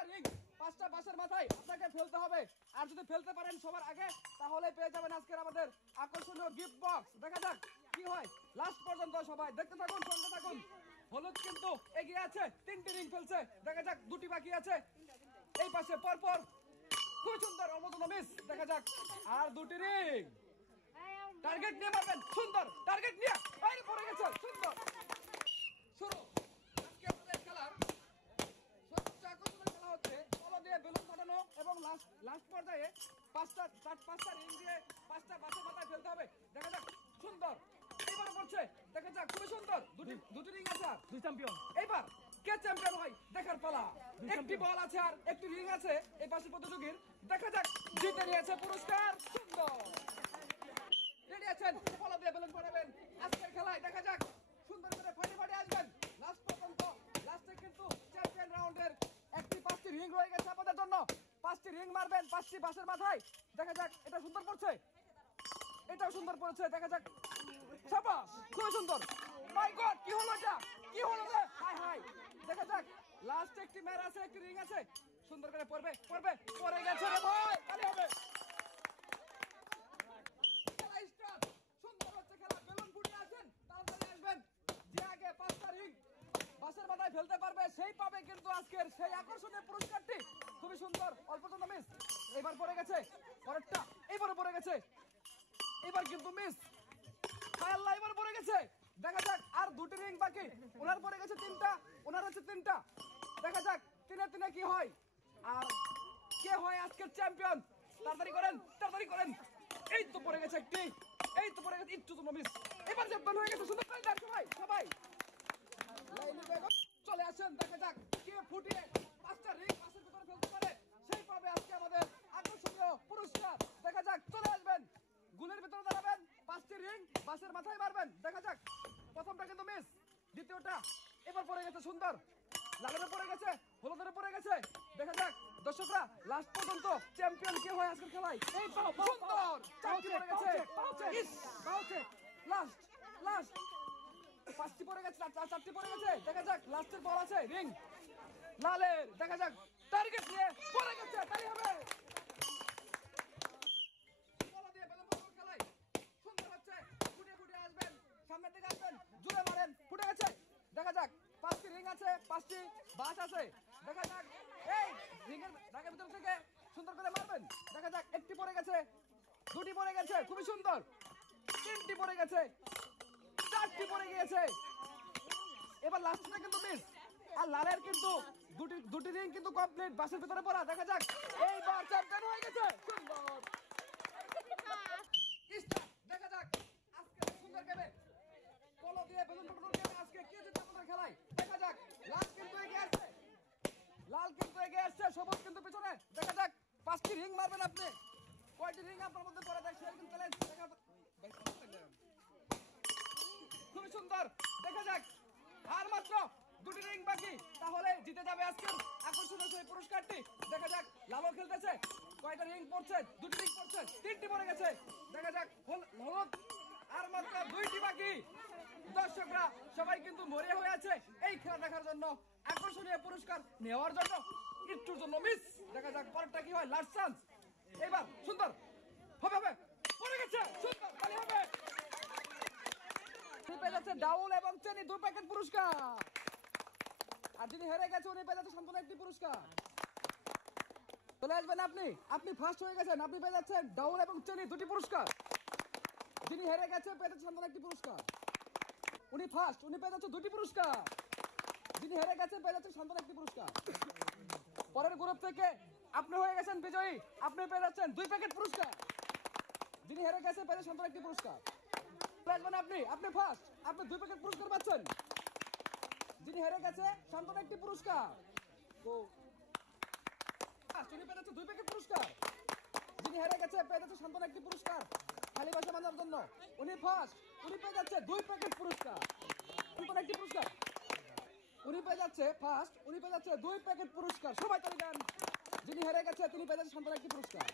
পাঁচটা রিং, পাঁচটা বাসের মাথায় আপনাকে ফেলতে হবে। আর যদি ফেলতে পারেন সবার আগে, তাহলে পেয়ে যাবেন আজকের আমাদের আকর্ষণীয় গিফট বক্স। দেখা যাক কি হয় লাস্ট পর্যন্ত, সবাই দেখতে থাকুন, সঙ্গে থাকুন। হলুদ কিন্তু এগিয়ে আছে, 3টি রিং ফেলছে। দেখা যাক 2টি বাকি আছে এই পাশে পরপর। খুব সুন্দর, অলমোস্ট মিস। দেখা যাক আর 2টি রিং, টার্গেট নিয়ে মারবেন। সুন্দর, টার্গেট নিয়ে বাইরে পড়ে গেছে। সুন্দর শুরু আজকে আমাদের খেলার সবচেয়ে আকর্ষণীয় খেলা হচ্ছে কলা দিয়ে বেলুন ফাটানো এবং লাস্ট পর্যায়ে পাঁচটা রিং দিয়ে পাঁচটা বাসের মাথায় ফেলতে হবে। দেখা যাক সুন্দর এইবার করছে। দেখা যাক খুবই সুন্দর, দুটি রিং আছে আর 2 চ্যাম্পিয়ন। এইবার কে চ্যাম্পিয়ন হয় দেখার পালা। একটি বল আছে আর একটি রিং আছে এই পাশের প্রতিযোগীর। দেখা যাক জিতে নিয়েছে পুরস্কার। সুন্দর, রেডি আছেন? কলা দিয়ে বেলুন ফাটাবেন আজকের খেলায়। দেখা যাক সুন্দর করে ফাটে আসবেন লাস্ট পর্যন্ত। লাস্টে কিন্তু চ্যাম্পিয়ন রাউন্ডের 5টি রিং রয়ে গেছে আপনাদের জন্য। 5টি রিং মারবেন 5টি বাসের মাথায়। দেখা যাক এটা সুন্দর পড়ছে, এটাও সুন্দর পড়েছে। দেখা যাক শাবাশ, খুব সুন্দর। মাই গড, কি হলো এটা? কি হলো রে? High high. দেখা যাক লাস্ট একটি ম্যার আছে, একটি রিং আছে। সুন্দর করে পড়বে পড়ে গেছে রে ভাই। তালি হবে। খেলা স্টার্ট। সুন্দর হচ্ছে খেলা। বেলুন ফুটিয়ে আছেন, তাড়াতাড়ি আসবেন। যে আগে 5টা রিং বাসের মাথায় ফেলতে পারবে সেই পাবে কিন্তু আজকের সেই আকর্ষণীয় পুরস্কারটি। খুবই সুন্দর, অল্প জন্য মিস। এবার পড়ে গেছে পরেরটা, এবারে পড়ে গেছে। এবার কিন্তু মিস। আল্লাহ, এবার পড়ে গেছে। দেখা যাক আর 2টি রিং বাকি। ওনার পড়ে গেছে 3টা, ওনার হচ্ছে 3টা। দেখা যাক 3-3 কি হয় আর কে হয় আজকের চ্যাম্পিয়ন। তাড়াতাড়ি করেন। এই তো পড়ে গেছে একটি, এই তো পড়ে গেছে, একটু জন্য মিস। এবার চ্যাম্পিয়ন হয়ে গেছে। সুন্দর করে দেন সবাই চলে আসেন। দেখা যাক কে ফুটিয়ে 5টা রিং বাসের ভিতরে ফেলতে পারে সেই পাবে আজকে আমাদের আকর্ষণীয় পুরস্কার। দেখা যাক চলে আসবেন, গুলের ভিতরে দাঁড়াবেন, 5টি রিং বাসের মাথায় মারবেন। দেখা যাক প্রথমটা কিন্তু মিস, দ্বিতীয়টা এবার পড়ে গেছে। সুন্দর, লালের পড়ে গেছে, হলুদের পড়ে গেছে। দেখা যাক দর্শকরা লাস্ট পর্যন্ত চ্যাম্পিয়ন কে হয় আজকের খেলায়। এই সুন্দর, 4টি পড়ে গেছে। লাস্ট 5টি পড়ে গেছে, 4টি পড়ে গেছে। দেখা যাক লাস্টের বল আছে রিং লালের। দেখা যাক টার্গেট নিয়ে পড়ে গেছে। তাই হবে। খেলায় সুন্দর হচ্ছে, ফুটে আসবেন, সামনের দিকে আসবেন, জুড়ে মারেন। ফুটে গেছে। দেখা যাক 5টি রিং আছে, 5টি বাস আছে। দেখা যাক এই রিংয়ের দাগের ভিতর থেকে সুন্দর করে মারবেন। দেখা যাক একটি পড়ে গেছে, 2টি পড়ে গেছে, খুবই সুন্দর। 3টি পড়ে গেছে, 4টি পড়ে গিয়েছে। এবার লাস্টটা কিন্তু মিস। আর লালের কিন্তু দুটি রিং কিন্তু কমপ্লিট বাসের ভিতরে পড়া। দেখা যাক এইবার চ্যাম্পিয়ন হয়ে গেছে। সুন্দর, দেখা যাক আজকে সুন্দর গেমে কলা দিয়ে বেলুন ফাটানোর গেমে আজকে কে জিতবে আমাদের খেলায়। দেখা যাক লাল কিন্তু এগিয়ে আসছে, সবুজ কিন্তু পিছনে। দেখা যাক 5টি রিং মারবেন আপনি। কয়টি রিং আপনার মধ্যে পড়ে দেখ সেই কিন্তু চ্যালেঞ্জ। খুবই সুন্দর। দেখা যাক আর মাত্র 2টি রিং বাকি, তাহলে জিতে যাবে আজকের আকর্ষণীয় সেই পুরস্কারটি। দেখা যাক লালও খেলতেছে, কয়টা রিং পড়ছে? 2টি রিং পড়ছে, 3টি পড়ে গেছে। দেখা যাক হলুদ আর মাত্র 2টি বাকি। দর্শকরা সবাই কিন্তু মরিয়া হয়ে আছে এই খেলা দেখার জন্য, আকর্ষণীয় পুরস্কার নেওয়ার জন্য। একটুর জন্য মিস। দেখা যাক পরেরটা কি হয়, লাস্ট চান্স। এবার সুন্দর হবে পড়ে গেছে। সুন্দর, তাহলে হবে। পেয়ে যাচ্ছে ডাউল এবং চেনি 2 প্যাকেট পুরস্কার। আর যিনি হেরে গেছে উনি পেয়ে যাচ্ছে সান্ত্বনা 1টি পুরস্কার। চলে আসবেন আপনি ফার্স্ট হয়ে গেছেন, আপনি পেয়ে যাচ্ছেন ডাউল এবং চেনি 2টি পুরস্কার। যিনি হেরে গেছে পেয়ে যাচ্ছে সান্ত্বনা 1টি পুরস্কার। উনি ফার্স্ট, উনি পেয়ে যাচ্ছে 2টি পুরস্কার। যিনি হেরে গেছে পেয়ে যাচ্ছে সান্ত্বনা 1টি পুরস্কার। পরের গ্রুপ থেকে আপনি হয়ে গেছেন বিজয়ী, আপনি পেয়ে যাচ্ছেন 2 প্যাকেট পুরস্কার। যিনি হেরে গেছে পেয়ে যাচ্ছে সান্ত্বনা 1টি পুরস্কার। আপনি ফার্স্ট, আপনি 2 প্যাকেট পুরস্কার পাচ্ছেন। যিনি হেরে গেছে সান্ত্বনা 1টি পুরস্কার। তো উনি পেয়ে যাচ্ছে 2 প্যাকেট পুরস্কার। যিনি হেরে গেছে পেয়ে যাচ্ছে সান্ত্বনা 1টি পুরস্কার খালি ভাষা বাঁধার জন্য। উনি ফার্স্ট, উনি পেয়ে যাচ্ছে 2 প্যাকেট পুরস্কার। সান্ত্বনা 1টি পুরস্কার। উনি পেয়ে যাচ্ছে ফার্স্ট, উনি পেয়ে যাচ্ছে 2 প্যাকেট পুরস্কার। সবাই তালি দেন। যিনি হেরে গেছে তিনি পেয়ে যাচ্ছে সান্ত্বনা 1টি পুরস্কার।